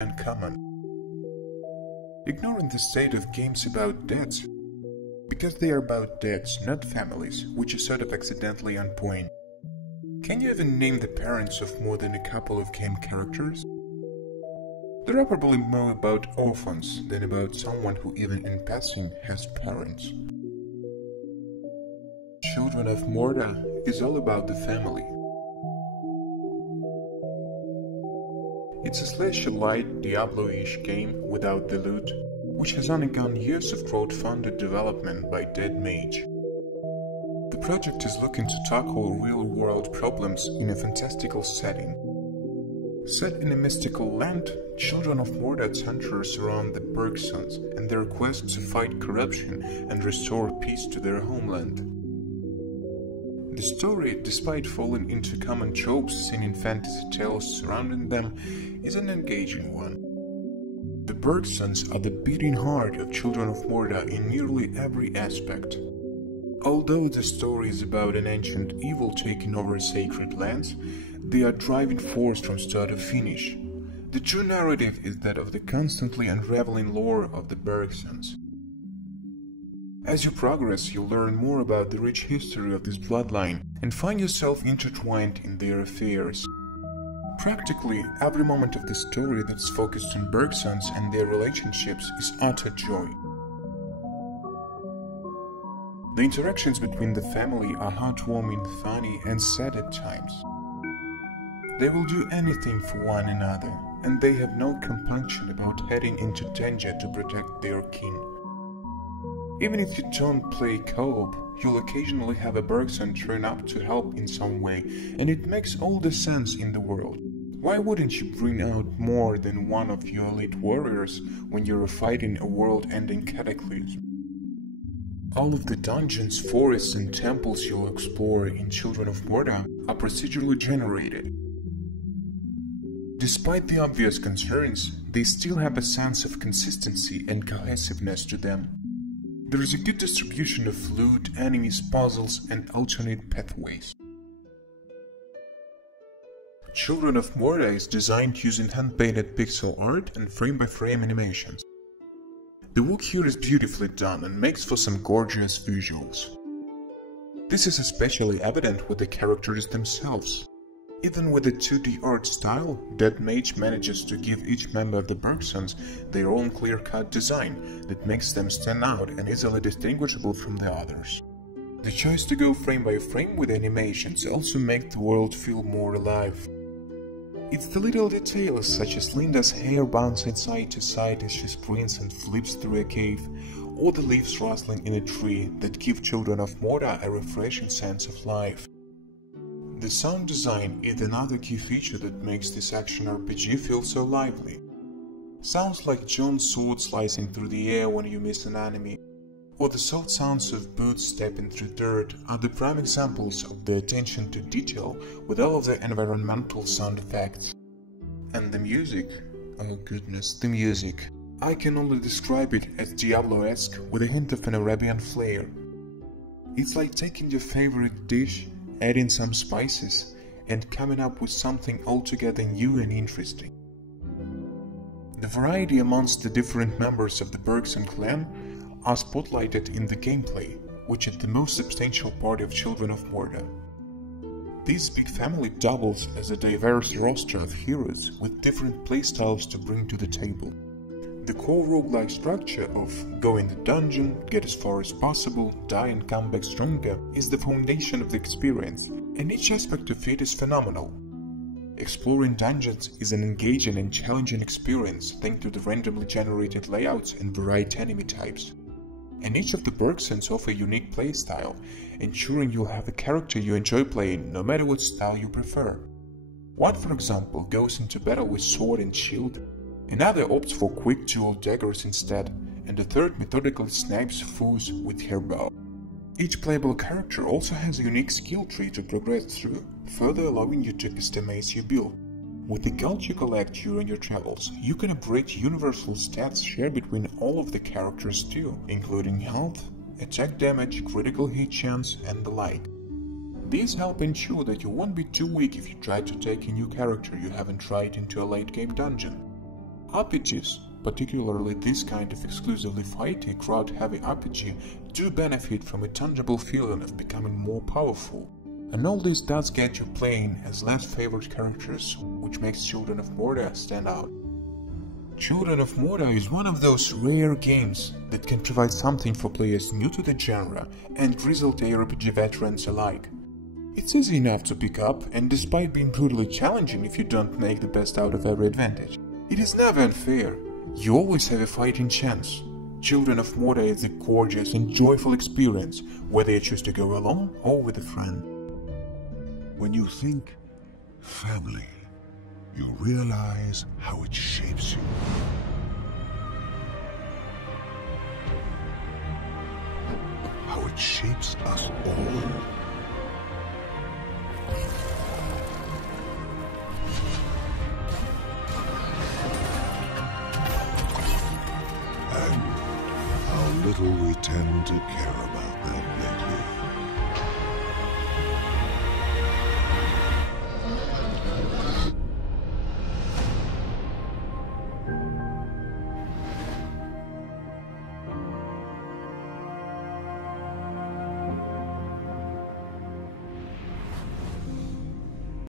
uncommon. Ignoring the state of games about deaths, because they are about deaths, not families, which is sort of accidentally on point. Can you even name the parents of more than a couple of game characters? There are probably more about orphans than about someone who even in passing has parents. Children of Morta is all about the family. It's a slasher-light, Diablo-ish game without the loot, which has undergone years of crowd-funded development by Dead Mage. The project is looking to tackle real-world problems in a fantastical setting. Set in a mystical land, Children of Morta centers around the Bergsons and their quest to fight corruption and restore peace to their homeland. The story, despite falling into common tropes seen in fantasy tales surrounding them, is an engaging one. The Bergsons are the beating heart of Children of Morta in nearly every aspect. Although the story is about an ancient evil taking over sacred lands, they are driving force from start to finish. The true narrative is that of the constantly unraveling lore of the Bergsons. As you progress, you learn more about the rich history of this bloodline and find yourself intertwined in their affairs. Practically every moment of the story that's focused on Bergsons and their relationships is utter joy. The interactions between the family are heartwarming, funny, and sad at times. They will do anything for one another, and they have no compunction about heading into danger to protect their kin. Even if you don't play co-op, you'll occasionally have a Bergson turn up to help in some way, and it makes all the sense in the world. Why wouldn't you bring out more than one of your elite warriors when you're fighting a world-ending cataclysm? All of the dungeons, forests, and temples you'll explore in Children of Morta are procedurally generated. Despite the obvious concerns, they still have a sense of consistency and cohesiveness to them. There is a good distribution of loot, enemies, puzzles, and alternate pathways. Children of Morta is designed using hand-painted pixel art and frame-by-frame animations. The work here is beautifully done and makes for some gorgeous visuals. This is especially evident with the characters themselves. Even with the 2D art style, Dead Mage manages to give each member of the Bergsons their own clear-cut design that makes them stand out and easily distinguishable from the others. The choice to go frame by frame with animations also makes the world feel more alive. It's the little details such as Linda's hair bouncing side to side as she sprints and flips through a cave, or the leaves rustling in a tree that give Children of Morta a refreshing sense of life. The sound design is another key feature that makes this action RPG feel so lively. Sounds like John's sword slicing through the air when you miss an enemy, or the soft sounds of boots stepping through dirt are the prime examples of the attention to detail with all of the environmental sound effects. And the music, oh goodness, the music. I can only describe it as Diablo-esque with a hint of an Arabian flair. It's like taking your favorite dish, adding some spices, and coming up with something altogether new and interesting. The variety amongst the different members of the Bergson clan are spotlighted in the gameplay, which is the most substantial part of Children of Morta. This big family doubles as a diverse roster of heroes with different playstyles to bring to the table. The core roguelike structure of go in the dungeon, get as far as possible, die and come back stronger is the foundation of the experience, and each aspect of it is phenomenal. Exploring dungeons is an engaging and challenging experience thanks to the randomly generated layouts and varied enemy types. And each of the Bergsons offer a unique playstyle, ensuring you'll have a character you enjoy playing no matter what style you prefer. One, for example, goes into battle with sword and shield, another opts for quick dual daggers instead, and a third methodically snipes foes with her bow. Each playable character also has a unique skill tree to progress through, further allowing you to customize your build. With the gold you collect during your travels, you can upgrade universal stats shared between all of the characters too, including health, attack damage, critical hit chance, and the like. These help ensure that you won't be too weak if you try to take a new character you haven't tried into a late game dungeon. RPGs, particularly this kind of exclusively fighting crowd-heavy RPG, do benefit from a tangible feeling of becoming more powerful. And all this does get you playing as less favorite characters, which makes Children of Morta stand out. Children of Morta is one of those rare games that can provide something for players new to the genre and grizzled ARPG veterans alike. It's easy enough to pick up, and despite being brutally challenging if you don't make the best out of every advantage, it is never unfair. You always have a fighting chance. Children of Morta is a gorgeous and joyful experience, whether you choose to go alone or with a friend. When you think family, you realize how it shapes you. How it shapes us all. And how little we tend to care about.